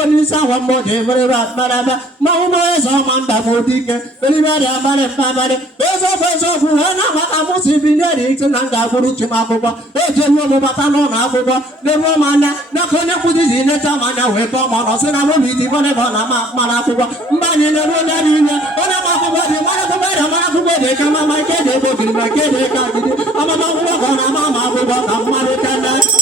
Bonisa one more day, Maraba, Mama is on Manda Bodika, Belibada, Bada, Bezo, Musi, Binedic, and Andaburuchimako, Ejemo Batano, Afuba, the Romana, Nakona put his in the Tamana, Weapon, and I will be the one of Manafuba, Banana, Onamafuba, the Manafuba, they come on my kid, they put in my kid, they can't do it. I'm a Mama, Maritana,